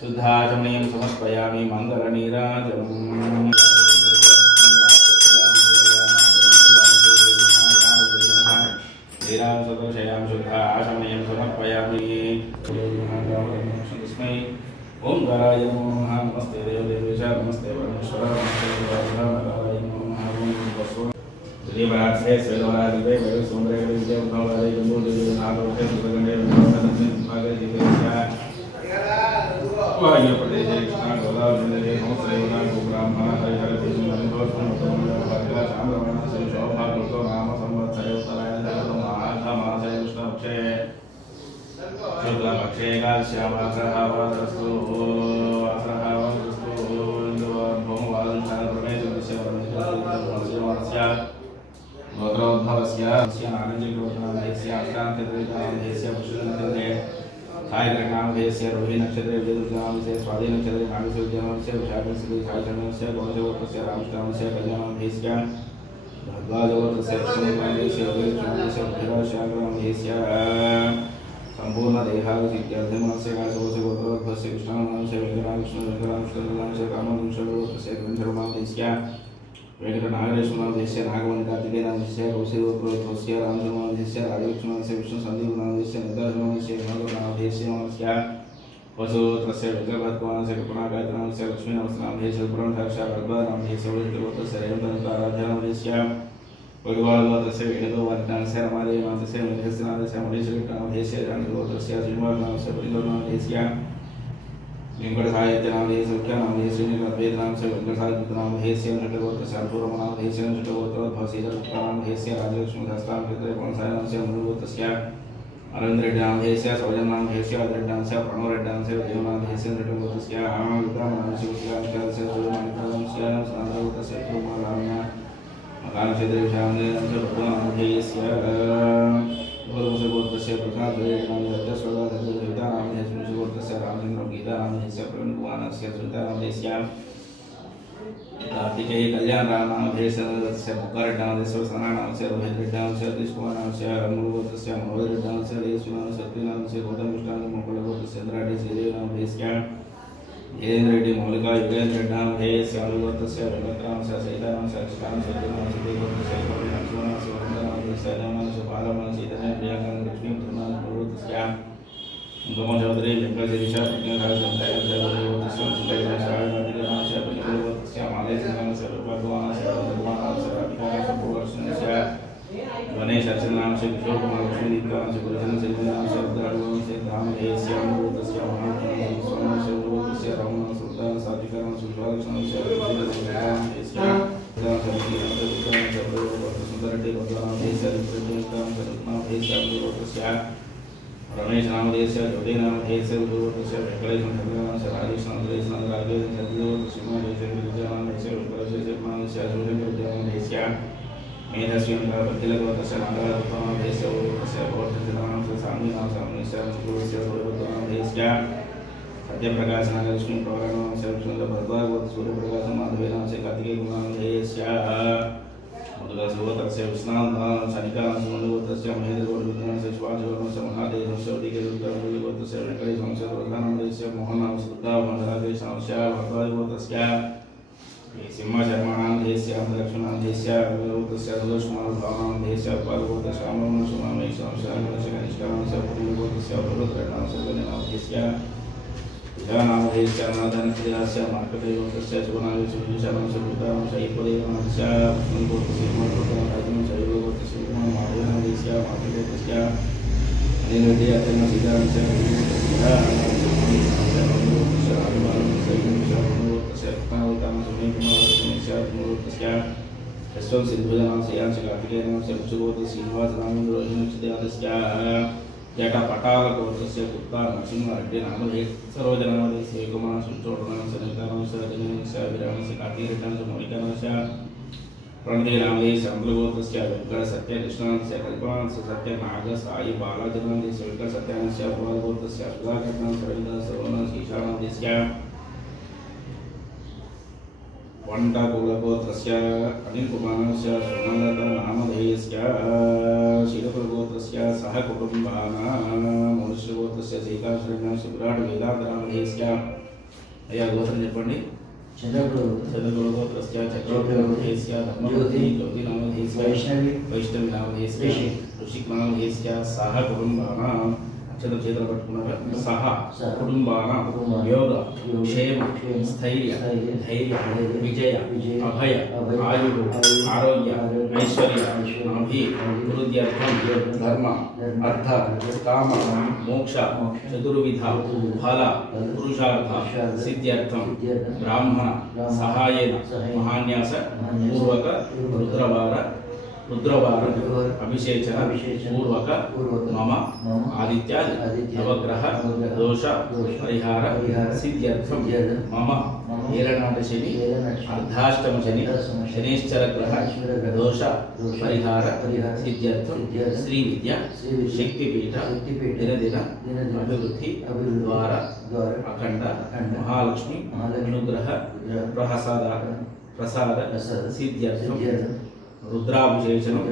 शुद्धाचमनीयं समर्पयामि मंगलनीराजनम् लीलासदोषयां शुद्धाचमनीयं समर्पयामि तस्मै ओंकाराय नमः नमस्ते देवदेवेश नमस्ते परमेश्वर नमस्ते नारायण नमः देवरात्रे सेवरादिवे वेद सुंदरे विद्या भवरे जम्बो देवी नागोटे सुगंधे विभागने विभागे दिवेशा वायु प्रदेश कृष्ण गोदावरी नदी नमस्ते नागो ब्रह्मा हरिहर विष्णु मंगल समतमल भद्रा शामरमण से शोभागतो नाम संवत्सरे उत्तरायण जगतम आधा मासे कृष्णपक्षे शुक्लपक्षे काश्यामासहावस्तु आसहावस्तु भौमवादं प्रमेयस्य परमेश्वरस्य गोत्रोद्भवस्य नारंजगोत्रनामधेयस्य अष्टांशतनामधेयस्य पुष्पनामधेयस्य सायग्रहनामधेयस्य रोहिणी नक्षत्रे वेदनामधेयस्य स्वाति नक्षत्रे नागसूर्यनामधेयस्य विशाखस्य सायचरणस्य गौरवस्य रामष्टामस्य कल्याणामधेयस्य भद्वाजगोत्रस्य पुष्पनामधेयस्य वेदनामधेयस्य भैरवशाग्रनामधेयस्य संपूर्ण देहादित्यर्थमस्य काशवस्य गोत्रोद्भवस्य कृष्णानामस्य वेंकटनामस्य रामवंशस्य ग्रंथनामधेयस्य वेंकटनागेश्वरनामधेयस्य नागवनिकार्तिकेयनामधेयस्य कौशिकगोत्रोद्भवस्य रामचन्द्रनामधेयस्य राजलक्ष्मणस्य विष्णुसन्दीपनामधेयस्य नन्दनामधेयस्य हिमालयनामधेयस्य वसुगोत्रस्य विक्रमभद्रनामस्य कृपणागायत्रनामस्य लक्ष्मीनामधेयस्य ब्रह्महर्षः भद्रनामधेयस्य वैष्णवगोत्रस्य रेवतनामधेयस्य वैवागोत्रस्य वेणुगोवर्धनस्य रमादेवीनामधेयस्य मेघस्नामधेयस्य मणिश्रीनामधेयस्य जानकीगोत्रस्य श्रीनिवासनामस्य परिगणनामधेयस्य वेंकटसाहित्यनामधेयस्य मुख्यनामधेयस्य श्रीनिवासनामस्य वेंकटसाहित्यनामधेयस्य नटगोत्रस्य अनुपूरमनामधेयस्य नटगोत्रोद्भवस्य चतुर्थनामधेयस्य राजलक्ष्मीशास्त्रामधेयस्य पंसायनामस्य मनुगोत्रस्य अरविंदरेड्डिनामधेयस्य सौजन्यनामधेयस्य आदिरेड्डिनामस्य प्रणवरेड्डिनामस्य देवनामधेयस्य नटगोत्रस्य विक्रमनामस्य विक्रामस्य सूर्यमानिकामस्य सान्द्रगोत्रस्य कुमारनामस्य मकानक्षेत्रविषयामधेयस्य भगवानामधेयस्य गोत्रस्य प्रसादरेड्डिनामधेयस्य स्वगाधरेड्डिनामधेयस्य गोत्रस्य रामचंद्र गीतानामधेयस्य प्रवीणकुमारस्य सुनीतानामधेयस्य कार्तिकेय कल्याणरामनामधेयस्य नन्दस्य मुक्कारेड्डिनामधेयस्य सनानामस्य रोहितरेड्डिनामस्य सतीशकुमारनामस्य मुरुगोत्रस्य मनोहररेड्डिनामस्य देशनामस्य सत्यनामस्य गौतमकृष्णामस्य मुकुलगोत्रस्य चंद्रारेड्डी श्रीदेवीनामधेयस्य जयेन्द्ररेड्डी मौलिका युगेन्द्ररेड्डिनामधेयस्य अनुगोत्रस्य वेंकटरामस्य सहितानामस्य कृष्णानामस्य सत्यनामस्य देवगोत्रस्य लक्ष्मणामस्य वरुणनामधेयस्य नामस्य बालमनस्य चैतन्य प्रियंकानामस्य लक्ष्मी पुत्रनामस्य मुरुगोत्रस्य गमचौधरी वेंकटेश्वर प्रज्ञाधारस्य देवगोत्रस्य चित्तविलासनामस्य मुरुगोत्रस्य मालेशनामस्य भगवानस्य भगवानस्य राधिकानामस्य पूर्वक्षणस्य गणेश अर्चनामस्य किशोरकुमार लक्ष्मीदीप्तानामस्य गुरुजनस्य नामस्य रुद्राणुनामस्य धामधेयस्य मुरुगोत्रस्य महात्मानामस्य स्वामीस्य मुरुगोत्रस्य रामनामस्य सात्विकानामस्य विश्वालक्ष्मणस्य नामधेयस्य सुंदररेड्डी गोत्रनामधेयस्य नामधेयस्य मुरुगोत्रस्य रमेश नामधेयस्य ज्योति नामधेयस्य गुरुगोत्रस्य वेंकटेश्वरनामस्य राजेशनामधेयस्य नामधेयस्य वेंकटेश्वरनामधेयस्य मेधस्वीन्द्रपतिलगोत्रस्य नागराजनामधेयस्य गुरुगोत्रस्य भोजनामस्य साम्यनामस्य गुरुगोत्रस्य सूर्यगोत्रनामधेयस्य सत्यप्रकाशनागलक्ष्मी प्रवरनामस्य विष्णुभद्रगोत्रस्य सूर्यप्रकाशमाधवेनामस्य कार्तिकेयनामधेयस्य मधुगोत्रस्य विष्णुनामस्य सनिकानामस्य मनुगोत्रस्य महेन्द्रगोत्रस्य शिवाजीगोत्रस्य महादेवस्य उदिगोत्रस्य वेंकटेशनामस्य रुद्रनामधेयस्य मोहनामस्य दुर्गामण्डलादेशनामस्य भद्रगोत्रस्य सिंहशर्माणां देहस्य लक्ष्मणां देहस्य गोत्रस्य सुदोषमाभावानां देहस्य उपालगोत्रश्यामलं सुमामेश्वरं निष्कामस्य पूर्वगोत्रस्य प्रभुत्रणां सर्वनाम देहस्य विधानां देहस्य अनादनस्य मार्कदेवोत्रस्य सुगुणावेश विशेषणां सुभूतानां शैपदेवांस्य गोत्रस्य गोत्रस्य राजनं शैवगोत्रस्य माधवानां देहस्य मार्कदेवोत्रस्य अनिर्वद्य अतन सीतांस्य यस्वं सिद्धुजनां श्रेयांश कार्तिकेयनां सर्वसुगोत्र श्रीनिवासनामोदस्य जटापटालगोत्रस्य पुत्रा नरसिंहरेड्डी नामधेय सरोजनामधेयस्य कुमारः सुचोटनां सनितानां सजनस्य विरामस्य कार्तिकेयनां मौलिकानां प्रणदेनामधेयस्य अमृतगोत्रस्य वेंकट सत्य कृष्णांस्य कल्पनांस्य सत्य नाग साई बालाजनांस्य वेंकट सत्यानस्य पुरागोत्रस्य सुधाकरनां सरविंद सर्वनां ईशानांस्य वंटा कुलगोत्रस्य अनिल कुमारस्य सुमंगता नामधेयस्य शीलपुरगोत्रस्य सह कुटुंबानां मनुष्यगोत्रस्य सीताश्रेणस्य विराट वेदांत नामधेयस्य अय्या गोत्रं చెప్పండి चंद्रगुरुगोत्रस्य चक्रवर्तीनामधेयस्य धर्मपत्नी ज्योति नामधेयस्य वैष्णवी नामधेयस्य ऋषिक नामधेयस्य सह कुटुंबानां चंद्रचेत्र पట్టుకున్నారు सह कुटुंबानां योग क्षेम स्थैर्य धैर्य विजय अभय आयु आरोग्य ऐश्वर्य अभि वृद्ध्यर्थं धर्म अर्थ काम मोक्ष चतुर्विध फल पुरुषार्थ सिद्ध्यर्थं ब्राह्मण सहायेन महान्यास पूर्वक रुद्रवार अभिषेचन पूर्वक मम आदित्य नवग्रह दोष परिहार सिद्ध्यर्थं मम हेरनाट शनि अर्धाष्टम शनि शनिश्चर ग्रह दोष परिहार सिद्ध्यर्थं श्री विद्या शक्तिपीठ दिन दिन अभिवृद्धि द्वारा अखंड महालक्ष्मी अनुग्रह प्रसाद सिद्ध्यर्थं रुद्राभिषेचनं